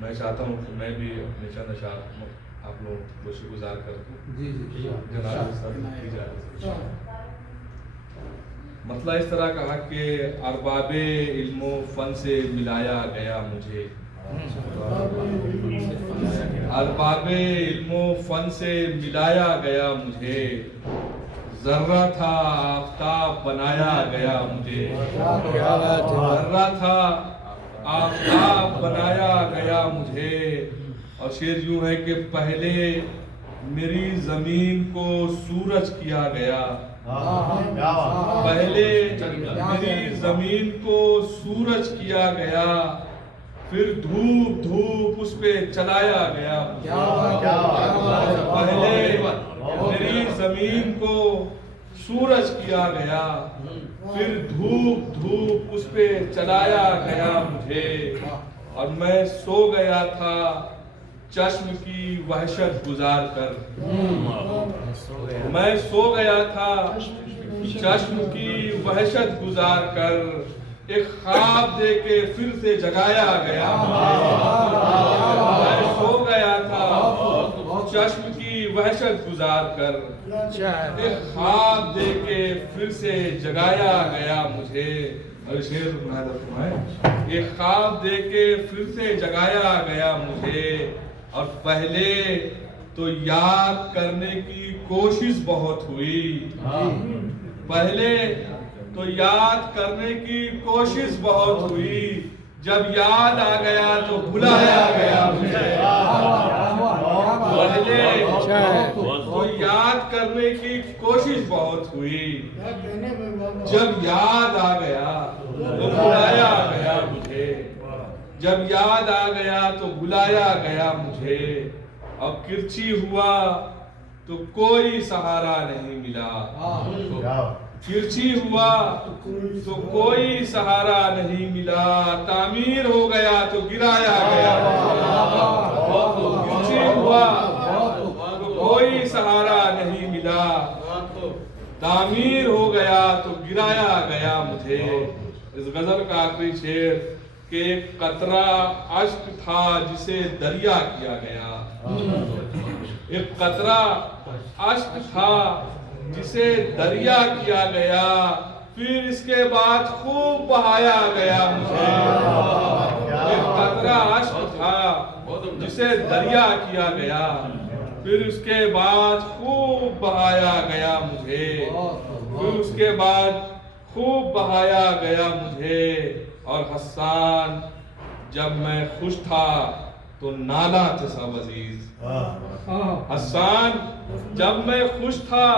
میں چاہتا ہوں کہ میں بھی اپنے چند اشعار آپ لوگوں کو شکر گزار کر دوں. جناب صاحب اجازت. مسئلہ اس طرح کہا کہ ارباب علم و فن سے ملایا گیا مجھے. ارباب علم و فن سے ملایا گیا مجھے. ذرہ تھا آفتاب بنایا گیا مجھے. ذرہ تھا آفتاب بنایا گیا مجھے. اور شعر یوں ہے کہ پہلے میری زمین کو سورج کیا گیا. پہلے میری زمین کو سورج کیا گیا. پھر دھوپ دھوپ اس پہ چلایا گیا. پہلے میری زمین کو سورج کیا گیا. پھر دھوپ دھوپ اس پہ چلایا گیا مجھے. اور میں سو گیا تھا چشم کی وحشت گزار کر. میں سو گیا تھا چشم کی وحشت گزار کر. ایک خواب دے کے پھر سے جگایا گیا. میں سو گیا تھا چشم کی وحشت گزار کر. ایک خواب دے کے پھر سے جگایا گیا مجھے. ایک خواب دے کے پھر سے جگایا گیا مجھے. اور پہلے تو یاد کرنے کی کوشش بہت ہوئی. پہلے تو یاد کرنے کی کوشش بہت ہوئی. جب یاد آ گیا تو بھلایا گیا مجھے. پہلے تو یاد کرنے کی کوشش بہت ہوئی. جب یاد آ گیا تو بھلایا گیا مجھے. جب یاد آ گیا تو بلایا گیا مجھے. اب کرچی ہوا تو کوئی سہارا نہیں ملا. کرچی ہوا تو کوئی سہارا نہیں ملا. تعمیر ہو گیا تو گرایا گیا. کرچی ہوا تو کوئی سہارا نہیں ملا. تعمیر ہو گیا تو گرایا گیا مجھے. اس غزل کا آخری شعر کہ ایک قطرہ اشک تھا جسے دریا کیا گیا. ایک قطرہ اشک تھا جسے دریا کیا گیا. پھر اس کے بعد خوب بہایا گیا مجھے. ایک قطرہ اشک تھا جسے دریا کیا گیا. پھر اس کے بعد خوب بہایا گیا مجھے. پھر اس کے بعد خوب بہایا گیا مجھے. اور حسان جب میں خوش تھا تو نالا تھا سب عزیز. حسان جب میں خوش تھا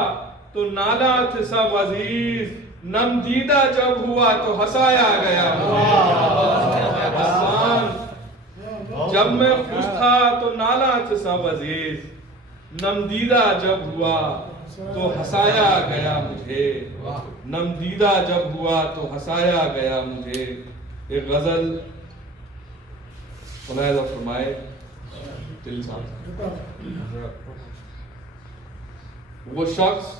تو نالا تھا سب عزیز. نم دیدہ جب ہوا تو ہنسایا گیا. حسان جب میں خوش تھا تو نالا تھا سب عزیز. نم دیدہ جب ہوا تو ہنسایا گیا مجھے. نم دیدہ جب ہوا تو ہنسایا گیا مجھے. ایک غزل ملاحظہ فرمائے دل صاحب. وہ شخص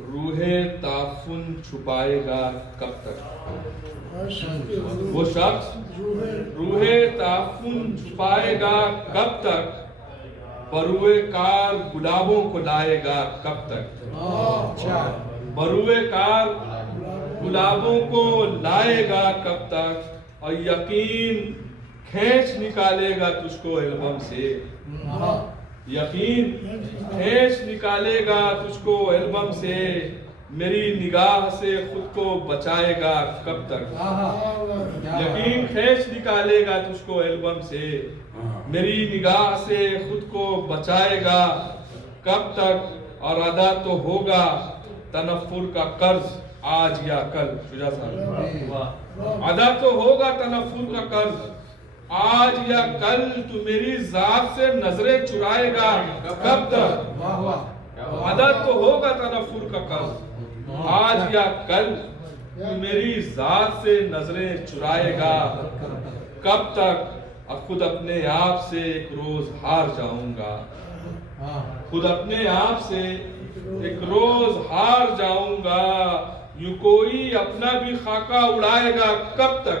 روح تعفن چھپائے گا کب تک. وہ شخص روح تعفن چھپائے گا کب تک. بروئے کار گلابوں کو لائے گا کب تک. بروئے کار گلابوں کو لائے گا کب تک. اور یقین کھینچ نکالے گا تجھ کو البم سے. یقین کھینچ نکالے گا تجھ کو البم سے. میری نگاہ سے خود کو بچائے گا کب تک. یقین کھینچ نکالے گا تجھ کو البم سے. میری نگاہ سے خود کو بچائے گا کب تک. اور ادا تو ہوگا تنفر کا قرض آج یا کل. شجاع صاحب ادا تو ہوگا تنفر کا قرض آج یا کل. تو میری ذات سے نظریں چرائے گا کب تک. ادا تو ہوگا تنفر کا قرض آج یا کل. تو میری ذات سے نظریں چرائے گا کب تک. اب خود اپنے آپ سے ایک روز ہار جاؤں گا. خود اپنے آپ سے ایک روز ہار جاؤں گا. یوں کوئی اپنا بھی خاکہ اڑائے گا کب تک.